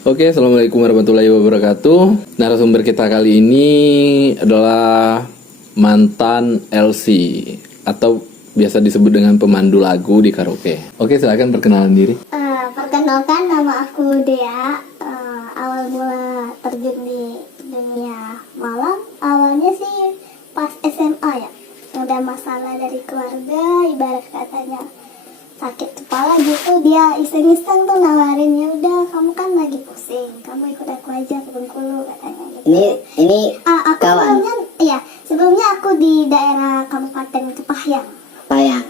Oke, assalamualaikum warahmatullahi wabarakatuh. Narasumber kita kali ini adalah mantan LC atau biasa disebut dengan pemandu lagu di karaoke. Oke, silakan perkenalan diri. Perkenalkan, nama aku Dea. Awal mula terjun di dunia malam awalnya sih pas SMA ya. Ada masalah dari keluarga, ibarat katanya sakit kepala gitu, dia iseng-iseng tuh nawarin, ya udah kamu kan lagi pusing, kamu ikut aku aja ke Bengkulu katanya gitu. Ini Aku kawan. sebelumnya aku di daerah Kabupaten Kepahyang. Payang.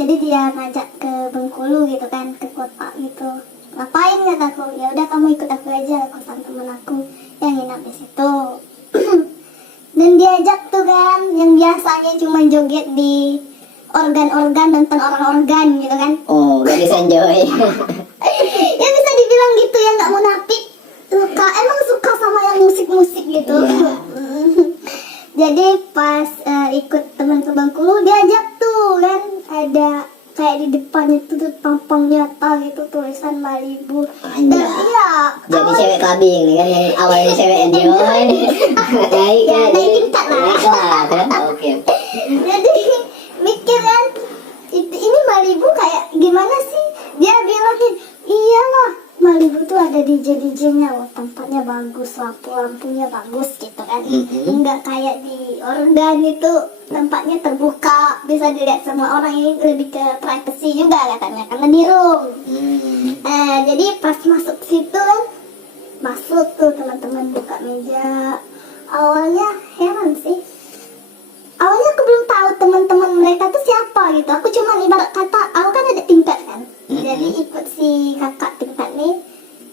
Jadi dia ngajak ke Bengkulu gitu kan, ke kota gitu. Ngapain kataku? Ya udah kamu ikut aku aja, aku sama temen aku yang nginap di situ. Dan diajak tuh kan, yang biasanya cuma joget di organ-organ, nonton orang organ gitu kan. Oh, gadis enjoy. Ya bisa dibilang gitu ya, nggak munafik. Emang suka sama yang musik-musik gitu. Iya. Jadi pas ikut teman ke Bengkulu, diajak tuh kan, ada kayak di depan itu tuh tampang nyata gitu, tulisan Malibu. Dan Anjay. iya, Jadi cewek kabing nih kan, yang awalnya cewek enjoy. Naik Ya, kan. naik tingkat lah. Naik kelas kan. Oke. jadi mikir kan, ini Malibu kayak gimana sih? Dia bilangin, iyalah Malibu tuh ada DJ-DJ-nya, oh, tempatnya bagus, lampu-lampunya bagus gitu kan. Enggak kayak di organ itu tempatnya terbuka, bisa dilihat semua orang, ini lebih ke privacy juga katanya, karena di room. Jadi pas masuk situ kan, masuk tuh teman-teman buka meja. Awalnya heran sih. Awalnya aku belum tahu teman-teman mereka tuh siapa gitu. Aku cuma ibarat kata, aku kan ada tingkat kan. Jadi ikut si kakak tingkat nih,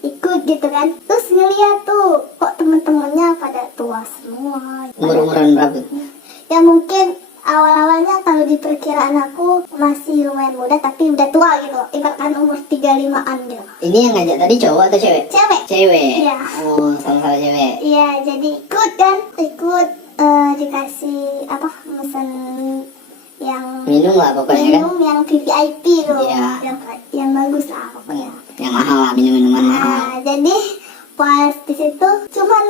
ikut gitu kan. Terus ngeliat tuh, kok teman-temannya pada tua semua. Umur-umuran berapa? Ya mungkin awal-awalnya kalau di perkiraan aku masih lumayan muda, tapi udah tua gitu. Ibaratkan umur 35-an gitu. Ini yang ngajak tadi cowok atau cewek? Cewek. Cewek. Iya. Oh, sama-sama cewek. Iya, jadi ikut kan. Dikasih apa, mesen yang Minum lah pokoknya kan. minum yang VVIP tuh, Iya. yang bagus lah pokoknya. Yang mahal lah, minum-minuman mahal. Jadi pas di situ cuman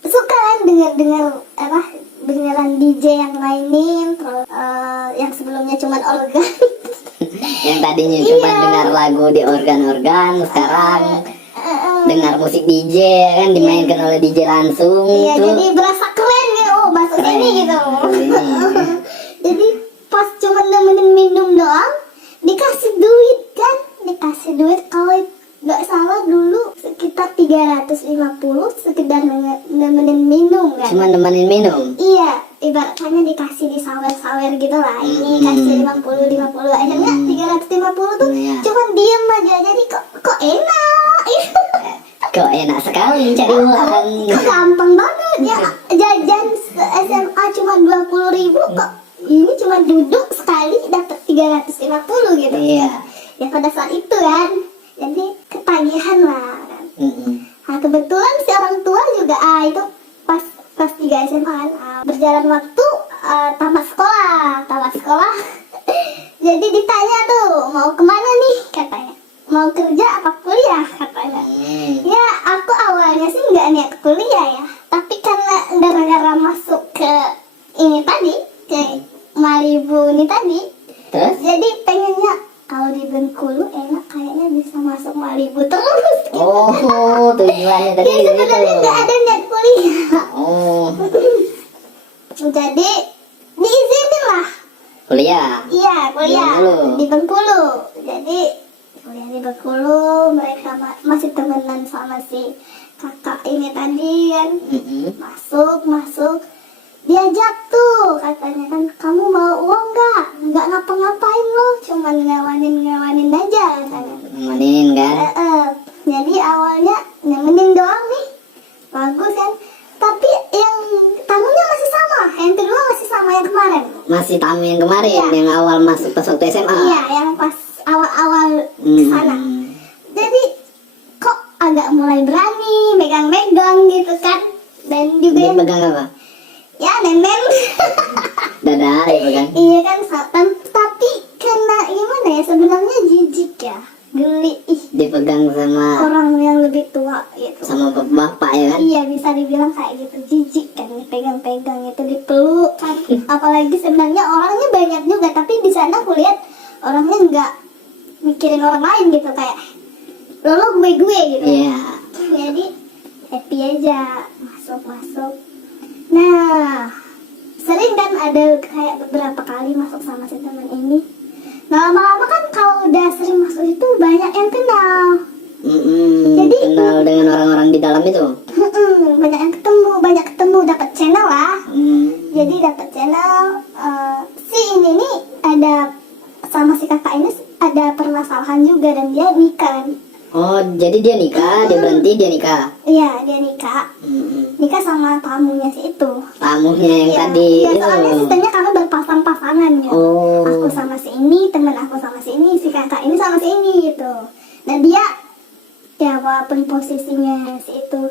suka kan dengar apa, beneran DJ yang mainin, terus yang sebelumnya cuman organ. Yang tadinya cuma Iya. dengar lagu di organ-organ, sekarang dengar musik DJ kan, dimainkan oleh DJ langsung. Iya, tuh. jadi berasa keren gitu, oh masuk Keren. sini gitu. Iya. Jadi pas cuma nemenin minum doang, dikasih duit kan, dikasih duit kalau nggak salah dulu sekitar 350 sekedar nemenin minum kan. Cuma nemenin minum. Iya, ibaratnya dikasih di sawer-sawer gitu lah. Ini kasih 50 akhirnya 350 tuh Iya. cuman diem aja. Jadi kok enak. Kok enak sekali cari uang. Kok gampang banget ya, jajan SMA cuma 20.000, kok ini cuma duduk sekali dapat 350 gitu. Iya. Ya pada saat itu kan, jadi ketagihan lah kan. Nah kebetulan si orang tua juga itu pas kelas 3 SMA kan, berjalan waktu, tamat sekolah. Jadi ditanya tuh, mau kemana nih katanya, mau kerja apa kuliah katanya. Ya aku awalnya sih nggak niat kuliah ya, tapi karena gara-gara masuk ke ini tadi, ke Malibu ini tadi, Terus? jadi pengennya kalau di Bengkulu enak, kayaknya bisa masuk Malibu terus gitu. Oh, tujuannya tadi Ya sebenarnya nggak ada niat kuliah. Oh, Jadi diizinin lah. kuliah. Iya, kuliah Bengkulu. di Bengkulu. Jadi kuliah di Bengkulu, mereka masih temenan sama si kakak ini tadi kan. Masuk. Diajak tuh, katanya kan, kamu mau uang nggak ngapa-ngapain loh, cuman ngawanin aja katanya. Nemenin kan? Jadi awalnya nemenin doang nih, bagus kan. Tapi yang tamunya masih sama, yang kedua masih sama yang kemarin. Masih tamu yang kemarin, Iya. yang awal masuk pas waktu SMA. Iya, yang pas awal-awal kesana. Jadi kok agak mulai berani megang-megang gitu kan. Dan juga Dia yang pegang apa? ya nemen. Dada, dia pegang. Iya kan, tapi karena gimana ya, sebenarnya jijik ya. geli ih, dipegang sama orang yang lebih tua gitu. sama bapak ya kan. Iya, bisa dibilang kayak gitu, jijik kan, dipegang-pegang itu, dipeluk kan. Apalagi sebenarnya orangnya banyak juga, tapi di sana aku lihat orangnya nggak mikirin orang lain gitu, kayak lo gue gitu. Iya. Jadi happy aja masuk. Nah, sering kan ada kayak beberapa kali masuk sama si teman ini. Nah, lama-lama kan kalau udah sering masuk itu banyak yang kenal. Jadi kenal dengan orang-orang di dalam itu. banyak yang ketemu, dapat channel lah. Jadi dapat channel. Si ini nih ada sama si kakak ini ada permasalahan juga dan dia nikah. Oh, jadi dia nikah, dia berhenti, dia nikah. Iya, dia nikah. Nikah sama tamunya si itu. Tamunya yang Iya, tadi iya, itu. soalnya sistemnya kami berpasang-pasangan gitu. Oh. Aku sama si ini, teman aku sama si ini, si kakak ini sama si ini gitu. Dan dia ya walaupun posisinya si itu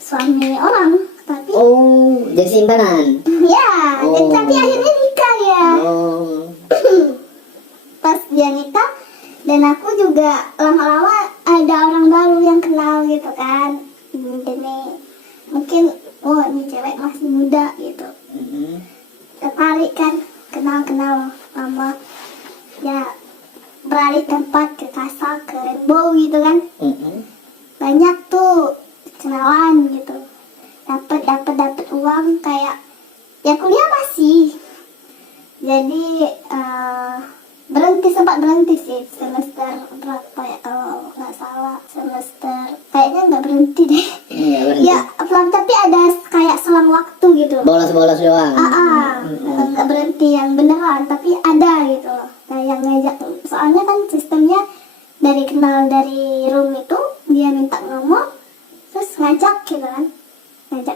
suami orang, tapi Oh, jadi simpanan. ya, Oh. tapi akhirnya nikah ya. Oh. Pas dia nikah dan aku juga lama-lama ada orang baru yang kenal gitu kan. Jadi mungkin oh ini cewek masih muda gitu. Tertarik kan, kenal lama. Ya beralih tempat ke Kasa, ke Rainbow gitu kan. Banyak tuh kenalan gitu. Dapat uang kayak ya kuliah masih. Jadi sempat berhenti sih semester berapa ya kalau nggak salah, semester kayaknya nggak berhenti deh. Iya, berhenti. Ya tapi ada kayak selang waktu gitu. Bolos-bolos doang. Nggak berhenti yang beneran, tapi ada gitu loh. Kayak yang ngajak, soalnya kan sistemnya dari kenal dari room itu dia minta nomor, terus ngajak gitu kan, ngajak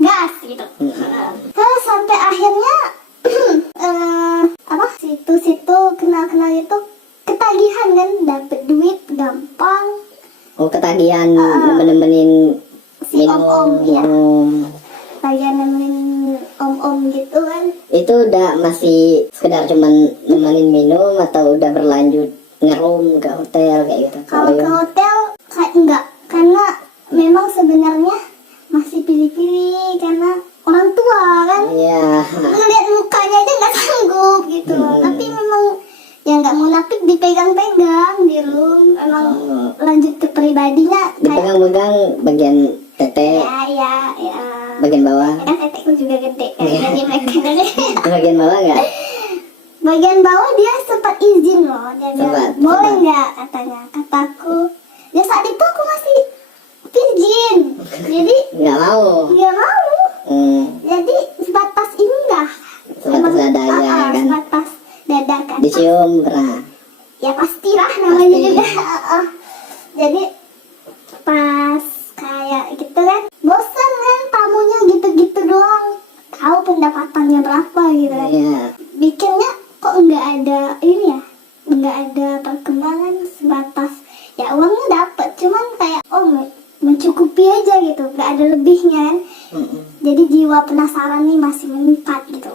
gas gitu. Terus sampai akhirnya situ kenal itu ketagihan kan, dapet duit gampang. Oh, ketagihan nemenin Si minum, om-om, iya. minum. Kayak nemenin om gitu kan. Itu udah masih sekedar cuman nemenin minum atau udah berlanjut ngeroom ke hotel kayak gitu? Kalau ke hotel kayak enggak, karena memang sebenarnya masih pilih-pilih karena orang tua kan. Iya. Ngeliat mukanya aja nggak sanggup gitu. Tapi memang ya nggak munafik, dipegang-pegang di room. Emang lanjut ke pribadinya kayak Dipegang-pegang bagian tete, ya bagian bawah. kan tetekku juga gede kan, jadi megang aja. Bagian bawah nggak? Bagian bawah dia sempat izin loh, dia bilang Sempat. boleh nggak katanya. Kataku ya saat itu aku masih virgin, jadi Nggak mau. nggak mau. Jadi sebatas ini dah. Sebatas dada aja, kan? Sebatas dada kan. Dicium pernah? Ya pastilah namanya Pasti. juga. Jadi pas kayak gitu kan, bosan kan tamunya gitu-gitu doang. Tahu pendapatannya berapa gitu kan. Iya. Bikinnya kok nggak ada ini ya, nggak ada perkembangan, sebatas ya uangnya dapat, cuman kayak mencukupi aja gitu, nggak ada lebihnya kan. Jadi jiwa penasaran nih masih meningkat gitu.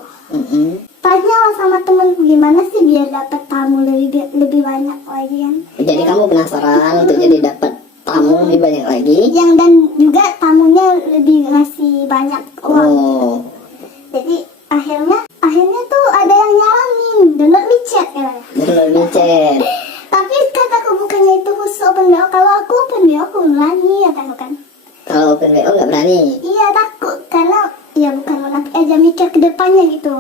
Tanya lah sama temenku gimana sih biar dapat tamu lebih banyak lagi kan. Jadi kamu penasaran untuk jadi dapat tamu lebih banyak lagi? Yang dan juga tamunya lebih ngasih banyak uang. Oh. Jadi akhirnya tuh ada yang nyaranin download micet ya. Download micet. Tapi kataku bukannya itu khusus open BO. Kalau aku open BO aku berani ya kan. Kalau open BO nggak berani? Iya takut karena ya bukan munafik aja, mikir ke depannya gitu.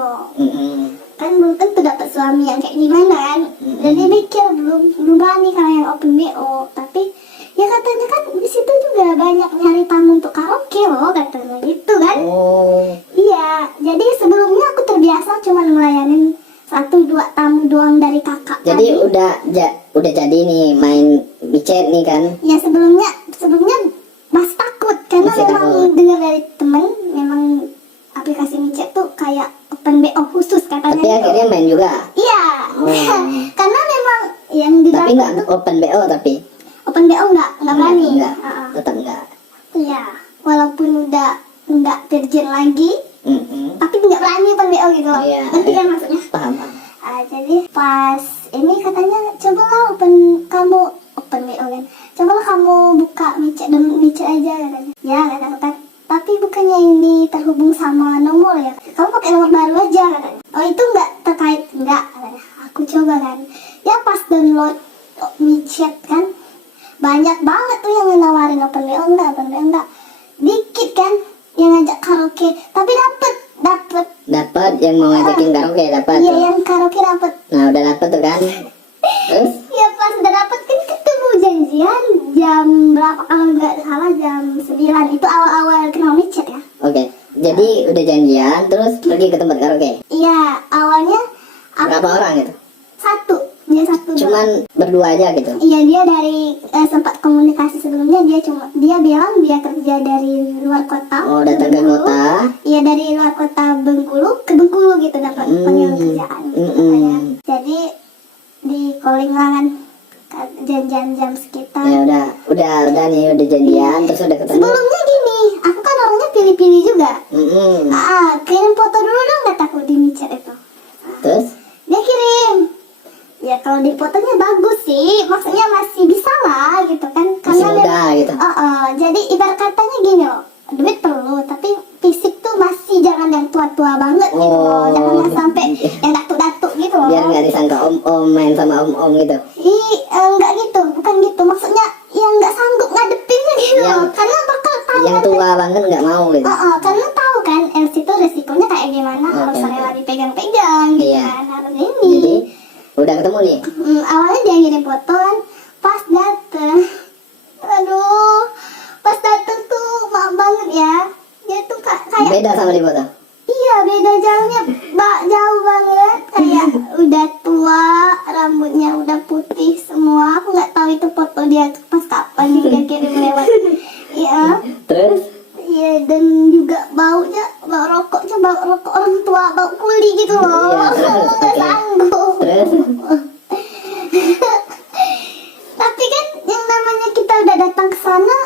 Kan belum tentu dapat suami yang kayak gimana kan. Jadi mikir belum berani kalau yang open BO. Tapi ya katanya kan di situ juga banyak nyari tamu untuk karaoke loh katanya gitu kan. Oh. Iya, jadi sebelumnya aku terbiasa cuma ngelayanin 1-2 tamu doang dari kakak. Jadi tadi. udah jadi nih main micet nih kan? Ya sebelumnya masih takut karena Masih memang takut. dengar dari temen memang aplikasi micet tuh kayak open BO khusus katanya. Tapi akhirnya main juga. Iya, karena memang yang di Tapi dalam nggak itu open BO tapi. open BO nggak berani. Nggak. Heeh. Tetap nggak. Iya, walaupun udah nggak virgin lagi, tapi nggak berani open BO gitu loh. Iya. Ngerti kan maksudnya? Paham. Jadi pas ini katanya coba cobalah kamu open WO kan, cobalah kamu buka micet dan micet aja katanya. Ya kata aku kan, tapi bukannya ini terhubung sama nomor ya, kamu pakai nomor baru aja katanya. Oh itu nggak terkait, nggak katanya. Aku coba kan, ya pas download micet kan, banyak banget tuh yang nawarin open WO enggak, dikit kan yang ngajak karaoke, tapi dapet yang mau ngajakin karaoke dapat. iya Tuh. yang karaoke dapet. Nah udah dapat tuh kan. Terus Ya pas udah dapet kan ketemu janjian jam berapa kalau nggak salah jam 9, itu awal-awal kenal micet ya. oke. Jadi udah janjian terus pergi ke tempat karaoke. Iya awalnya Berapa orang itu? dia satu Cuman berdua aja gitu. Iya dia dari sempat komunikasi sebelumnya, dia bilang dia kerja dari luar kota. Oh datang ke Bengkulu. kota. Iya dari luar kota Bengkulu ke Bengkulu gitu dapat panggilan kerjaan. Katanya. Jadi di calling lah kan janjian jam sekitar. Ya udah nih udah janjian terus udah ketemu. Sebelumnya gini, aku kan orangnya pilih-pilih juga. Mm-mm. Kirim foto dulu dong kataku di micet itu. Terus Dia kirim. Ya kalau di fotonya bagus sih, maksudnya masih bisa lah gitu kan. masih muda gitu. Jadi ibarat katanya gini loh, duit perlu, tapi fisik tuh masih jangan yang tua-tua banget gitu loh. Jangan yang sampai yang datuk-datuk gitu loh. Biar nggak disangka om-om main sama om-om gitu. Enggak gitu, bukan gitu. Maksudnya yang nggak sanggup ngadepinnya gitu loh. Karena bakal tahu Yang kan. tua banget nggak mau gitu. Karena tahu kan LC itu resikonya kayak gimana, harus rela dipegang-pegang gitu Iya. kan, harus ini. Jadi udah ketemu nih. Awalnya dia ngirim foto kan, pas dateng, pas dateng tuh maaf banget ya, dia tuh kayak Beda sama di foto. iya beda jauhnya, jauh banget, kayak udah tua, rambutnya udah putih semua. Aku nggak tahu itu foto dia pas kapan dia kirim lewat. Iya. Terus Iya dan juga baunya bau rokok orang tua, bau kuli gitu loh. Iya, terus, Aku nggak oke. sanggup. terus Tapi kan yang namanya kita udah datang ke sana,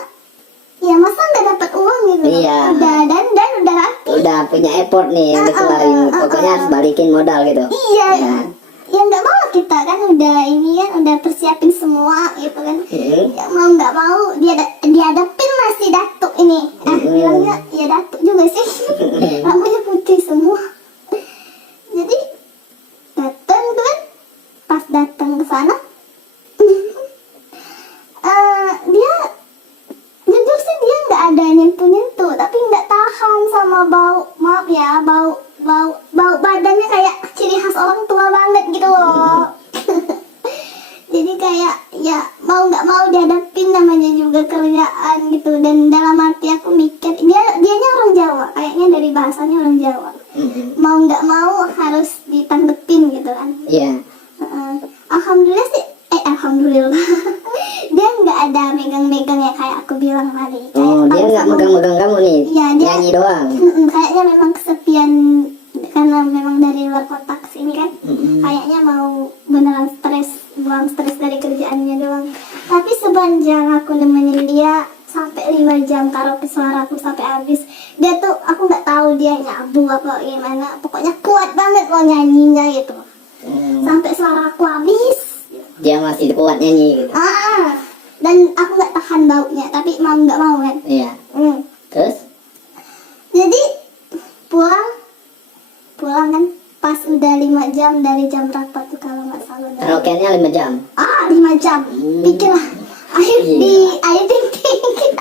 ya masa nggak dapat uang gitu? Iya. Udah dan udah rapi. udah punya effort nih yang dikeluarin. Pokoknya harus balikin modal gitu. Iya. Ya. Ya nggak mau kita kan udah ini kan udah persiapin semua gitu kan. Ya mau nggak mau dia hadapin masih datuk ini. Bilangnya ya datuk juga sih. Rambutnya putih semua. Jadi datang tuh kan, pas datang ke sana dia jujur sih dia nggak ada nyentuh tapi nggak tahan sama bau, maaf ya, bau badannya kayak ciri khas orang tua banget gitu loh. Jadi kayak ya mau nggak mau dihadapin, namanya juga kerjaan gitu. Dan dalam hati aku mikir dianya orang Jawa, kayaknya dari bahasanya orang Jawa. Mau nggak mau harus ditanggepin gitu kan. Iya. Alhamdulillah sih, alhamdulillah dia nggak ada megang-megang ya kayak aku bilang tadi. Oh dia nggak megang-megang kamu nih. Iya, dia Nyanyi doang. kayaknya memang kesepian karena memang dari luar kota kesini kan. Kayaknya mau beneran buang stres dari kerjaannya doang. Tapi sepanjang aku nemenin dia sampai 5 jam karaoke, suara aku sampai habis. Dia tuh aku nggak tahu dia nyabu apa gimana, pokoknya kuat banget loh nyanyinya gitu. Sampai suara aku habis. Dia masih kuat nyanyi gitu. Dan aku nggak tahan baunya, tapi mau nggak mau kan. Iya. Terus Jadi pulang kan pas udah 5 jam, dari jam berapa tuh kalau nggak salah. karaoke-nya 5 jam. 5 jam. Pikirlah air ting ting.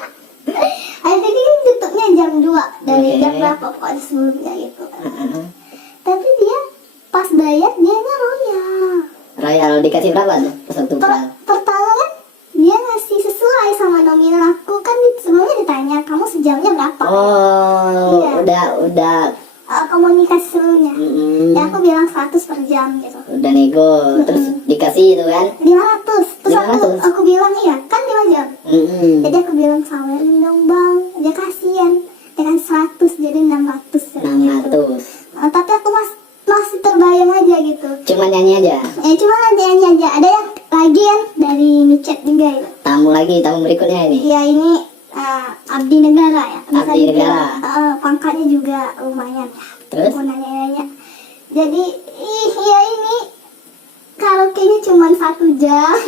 Air ting ting kan tutupnya jam 2 dari jam berapa pokoknya sebelumnya gitu. Tapi dia pas bayar dianya Royal dikasih berapa tuh pas waktu pulang? Pertama kan dia ngasih sesuai sama nominal aku kan, sebelumnya ditanya kamu sejamnya berapa. Oh Iya. udah Komunikasi sebelumnya. Ya aku bilang 100 per jam gitu. udah nego terus dikasih itu kan. 500. Terus 500. aku bilang iya kan 5 jam. Jadi aku bilang sawerin dong bang, dia kasihan. Dia kan 100 jadi 600. 600. Tapi aku masih terbayang aja gitu. Cuma nyanyi aja. Cuma nyanyi aja. Ada yang lagi kan dari micet juga gitu. Tamu berikutnya ini. Iya ini abdi negara ya. Bisa Abdi dibilang. negara. Pangkatnya juga lumayan ya. Terus? Aku nanya-nanya. Jadi iya ini karaoke-nya cuma 1 jam.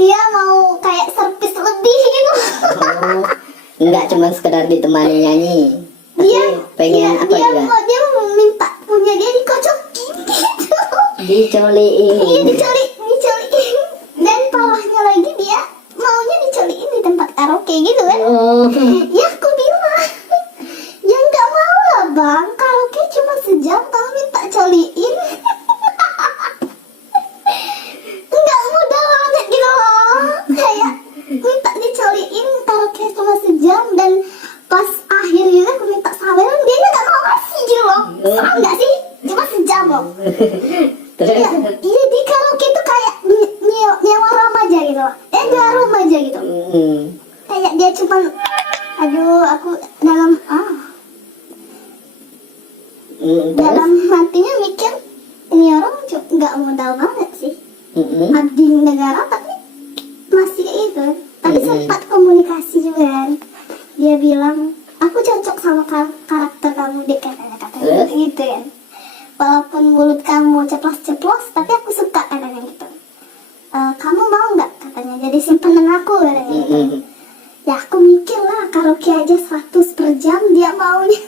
Dia mau kayak servis lebih gitu. Oh, nggak cuma sekedar ditemani nyanyi. Dia Tapi pengen apa juga? Dia mau minta punya dia dikocokin gitu. Dicoliin. Iya dicoliin. Dan parahnya lagi dia maunya dicoliin di tempat karaoke gitu kan. Oh. Ya aku bilang, ya nggak mau lah bang, karaoke cuma sejam kamu minta coliin. Nggak mudah banget gitu loh. Kayak minta dicoliin karaoke cuma sejam, dan pas akhir juga aku minta saweran dia nggak mau ngasih gitu loh. Serem nggak sih? Cuma sejam loh. Terus? Iya di karaoke tuh kayak nyewa remaja gitu loh. Nyewa remaja gitu. Kayak dia cuma, aduh aku dalam hatinya mikir ini orang nggak modal banget sih. Abdi negara tapi masih kayak itu. Tapi sempat komunikasi juga kan. Dia bilang aku cocok sama karakter kamu deh katanya gitu kan. Walaupun mulut kamu ceplos-ceplos tapi aku suka katanya gitu. Kamu mau nggak katanya jadi simpanan aku katanya gitu. Ya aku mikir lah karaoke aja 100 per jam dia maunya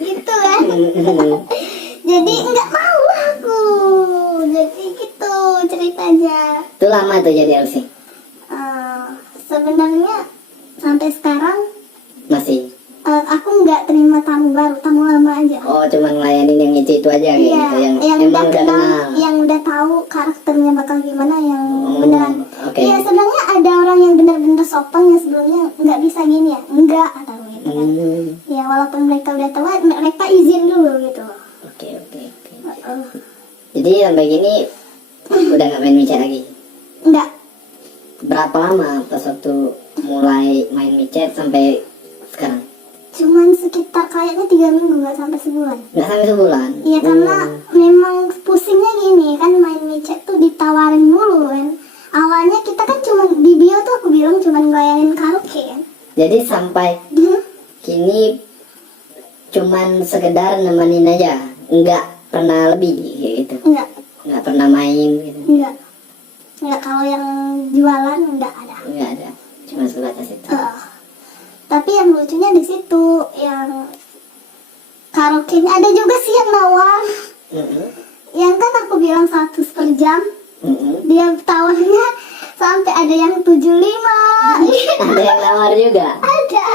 gitu kan. Jadi nggak mau lah aku. Jadi gitu ceritanya. Itu lama tuh jadi LC? Sebenarnya sampai sekarang Masih? aku nggak terima tamu baru, tamu lama aja. Oh, cuma ngelayanin yang itu aja kayak Iya, gitu, yang udah emang udah kenal, kenal. yang udah tahu karakternya bakal gimana, yang beneran. oke. Iya, sebenarnya ada orang yang bener-bener sopan yang sebelumnya nggak bisa gini ya, enggak atau gitu kan. Ya walaupun mereka udah tahu, mereka izin dulu gitu. Oke. Jadi sampai gini udah nggak main micet lagi? Enggak, Berapa lama pas waktu mulai main micet sampai sekarang? cuman sekitar kayaknya 3 minggu, nggak sampai sebulan. Nggak sampai sebulan? Iya karena memang pusingnya gini kan, main micet tuh ditawarin dulu kan. Awalnya kita kan cuma di bio tuh aku bilang cuma ngelayanin karaoke kan. Jadi sampai kini cuman sekedar nemenin aja, nggak pernah lebih gitu? Nggak pernah main gitu? Enggak, kalau yang jualan enggak ada. Nggak ada, cuma sebatas itu. Tapi yang lucunya di situ, yang karaoke-nya ada juga sih yang nawar. Yang kan aku bilang 100 per jam, dia tawarnya sampai ada yang 75. Ada yang nawar juga? Ada.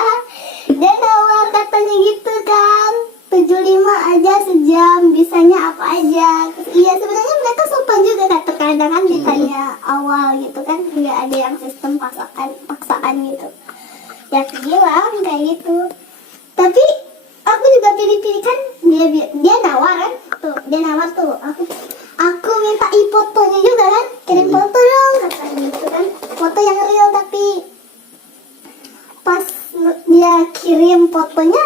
Dia nawar katanya gitu kan, 75 aja sejam, bisanya apa aja. Iya sebenarnya mereka sopan juga kan, terkadang kan ditanya awal gitu kan, nggak ada yang sistem paksaan gitu. Ya aku bilang kayak gitu. Tapi aku juga pilih-pilih kan, dia nawar kan, tuh dia nawar tuh. Aku minta fotonya juga kan, kirim foto dong katanya gitu kan, foto yang real. Tapi pas dia kirim fotonya,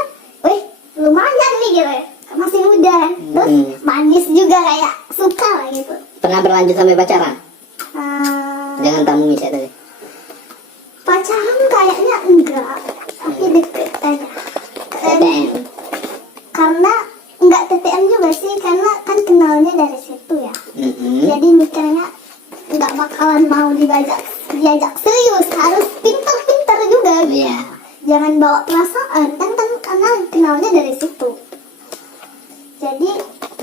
lumayan nih gitu ya, masih muda kan, terus manis juga, kayak suka lah gitu. Pernah berlanjut sampai pacaran? Jangan tamu micet tadi. Pacaran kayaknya enggak, tapi deket aja. Karena enggak TTM juga sih, karena kan kenalnya dari situ ya. Jadi mikirnya enggak bakalan mau diajak serius, harus pintar-pintar juga. Iya. Jangan bawa perasaan, kan karena kenalnya dari situ. Jadi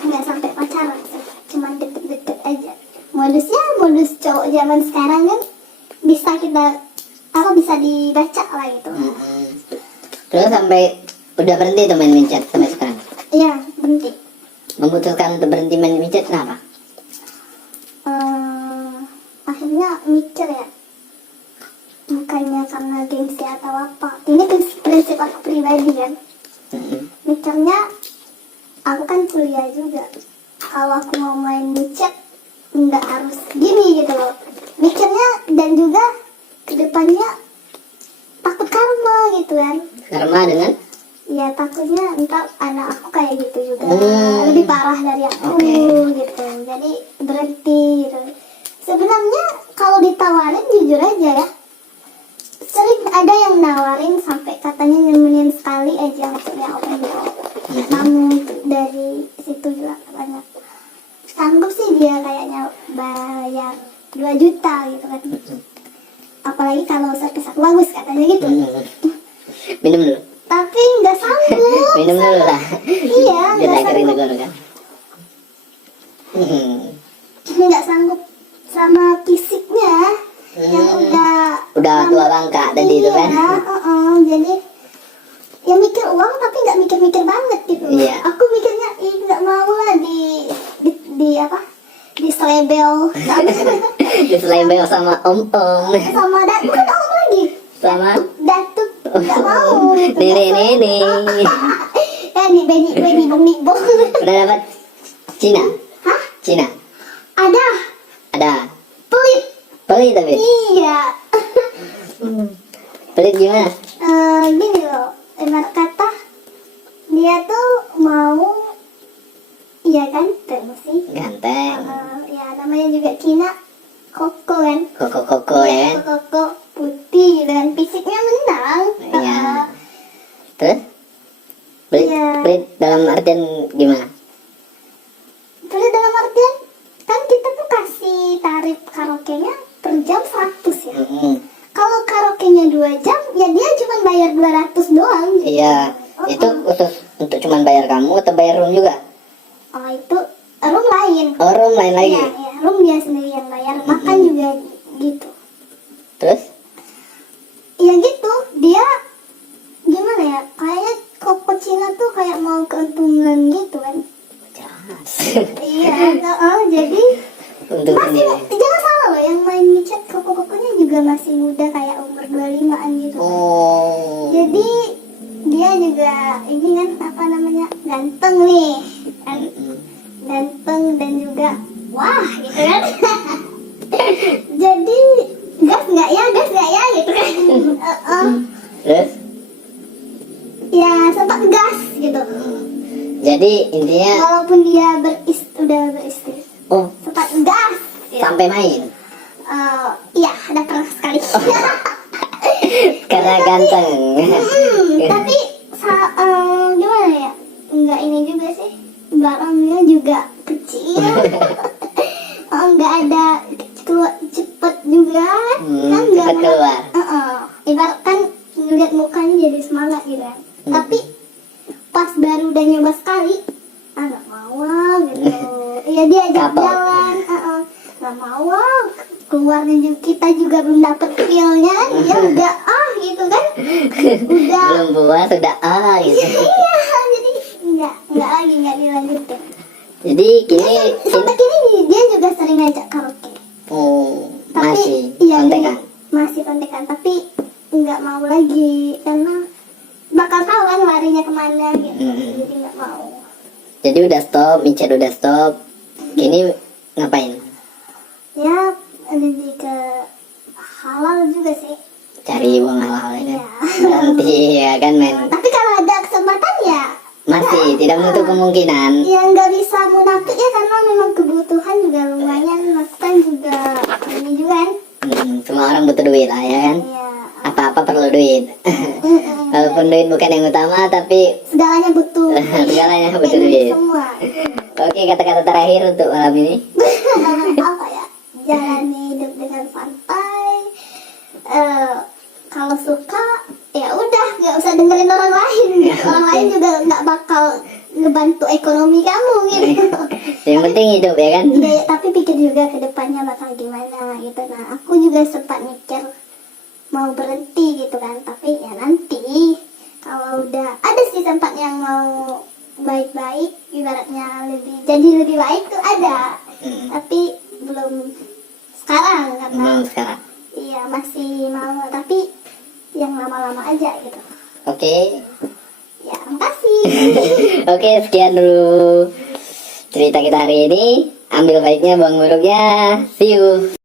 nggak sampai pacaran sih, cuman deket-deket aja. Modusnya modus cowok zaman sekarang kan, bisa dibaca lah gitu. Terus sampai udah berhenti tuh main micet sampai sekarang? Iya, berhenti. Memutuskan untuk berhenti main micet kenapa? Akhirnya mikir ya, bukannya karena gengsi atau apa. Ini prinsip aku pribadi kan. Mikirnya aku kan kuliah juga, kalau aku mau main micet nggak harus gini gitu loh mikirnya. Dan juga kedepannya takut karma gitu kan. Karma dengan? Ya takutnya ntar anak aku kayak gitu juga, lebih parah dari aku gitu. Jadi berhenti gitu. Sebenarnya kalau ditawarin jujur aja ya, sering ada yang nawarin sampai katanya nemenin sekali aja maksudnya open call. Kamu dari situ juga banyak. sanggup sih dia kayaknya bayar 2 juta gitu kan. Apalagi kalau servis aku bagus katanya gitu. Minum dulu. Tapi nggak sanggup. Minum dulu lah. Iya, Biar nggak kering sanggup. tenggorokan. Nggak sanggup sama fisiknya yang Udah tua bangka tadi itu kan. jadi ya mikir uang tapi nggak mikir-mikir banget gitu. Iya. Aku mikirnya nggak mau lah di apa, di selebel Diselembel sama om-om. sama bukan om lagi, Sama datuk, nggak mau gitu. nenek-nenek. Ya nih Benny bong. Udah dapat Cina? Hah? Cina? Ada Ada. pelit. Pelit tapi. Iya. Pelit gimana? Gini loh, ibarat kata dia tuh mau, iya ganteng sih. Ganteng. Ya namanya juga Cina, koko kan. Koko-koko ya. Koko putih dan fisiknya menang. Iya. Terus? Pelit, Iya. pelit dalam artian gimana? Terus dalam artian kan kita tuh kasih tarif karaoke-nya per jam 100 ya. Kalau karaoke-nya 2 jam, ya dia cuma bayar 200 doang. Iya. Itu khusus untuk cuman bayar kamu atau bayar room juga? Oh itu room lain. Oh, room lain lagi. Iya, iya, room dia sendiri yang bayar, makan juga gitu. Terus? Ya gitu, dia gimana ya? Kayaknya koko Cina tuh kayak mau keuntungan gitu kan. Jelas. Iya, jadi Untuk masih, sendiri. jangan salah loh, yang main micet koko-kokonya juga masih muda kayak umur 25-an gitu. Oh. Jadi dia juga ini kan apa namanya, ganteng nih kan, ganteng dan juga wah gitu kan. Jadi gas nggak ya gitu kan. Terus? Ya sempat gas gitu, Jadi intinya, walaupun dia udah beristri oh, sempat gas gitu. sampai main. Iya ada pernah sekali. Karena ganteng. Tapi gimana ya, nggak ini juga sih, barangnya juga kecil. Nggak ada keluar cepet juga kan, nggak Cepet keluar. ibarat kan ngeliat mukanya jadi semangat gitu kan. Tapi pas baru udah nyoba sekali, nggak mau lah gitu. Ya dia ajak Kapok. jalan, nggak mau lah. Keluarnya juga, kita juga belum dapet feel-nya kan, dia udah gitu kan, udah. Belum puas sudah gitu. Iya, jadi nggak dilanjutin. Jadi kini, Sampai kini dia juga sering ngajak karaoke. oh, Tapi masih iya, kontekan. masih kontekan, tapi nggak mau lagi karena bakal tahu kan larinya kemana gitu. Jadi nggak mau. Jadi udah stop, micet udah stop. Kini ngapain? Ya lebih ke halal juga sih. Cari uang halal ya Iya. kan? Nanti ya kan men. Tapi kalau ada kesempatan ya Masih tidak menutup kemungkinan. ya nggak bisa munafik ya, karena memang kebutuhan juga lumayan, makan juga ini juga kan. Semua orang butuh duit lah ya kan. Iya. Apa-apa perlu duit. Walaupun duit bukan yang utama, tapi Segalanya butuh. segalanya butuh Teknik duit. semua. Oke, kata-kata terakhir untuk malam ini. Apa ya? Jalani hidup dengan santai. Kalau suka ya udah, nggak usah dengerin orang lain. Orang lain juga nggak bakal ngebantu ekonomi kamu gitu. Yang penting hidup ya kan. Ya, tapi pikir juga ke depannya bakal gimana gitu. Nah, aku juga sempat mikir mau berhenti gitu kan, tapi ya nanti kalau udah ada sih tempat yang mau baik-baik, ibaratnya jadi lebih baik tuh ada, tapi belum sekarang karena Belum sekarang. iya masih mau, tapi yang lama-lama aja gitu. Oke. Ya makasih. Oke, sekian dulu cerita kita hari ini. Ambil baiknya, buang buruknya. See you.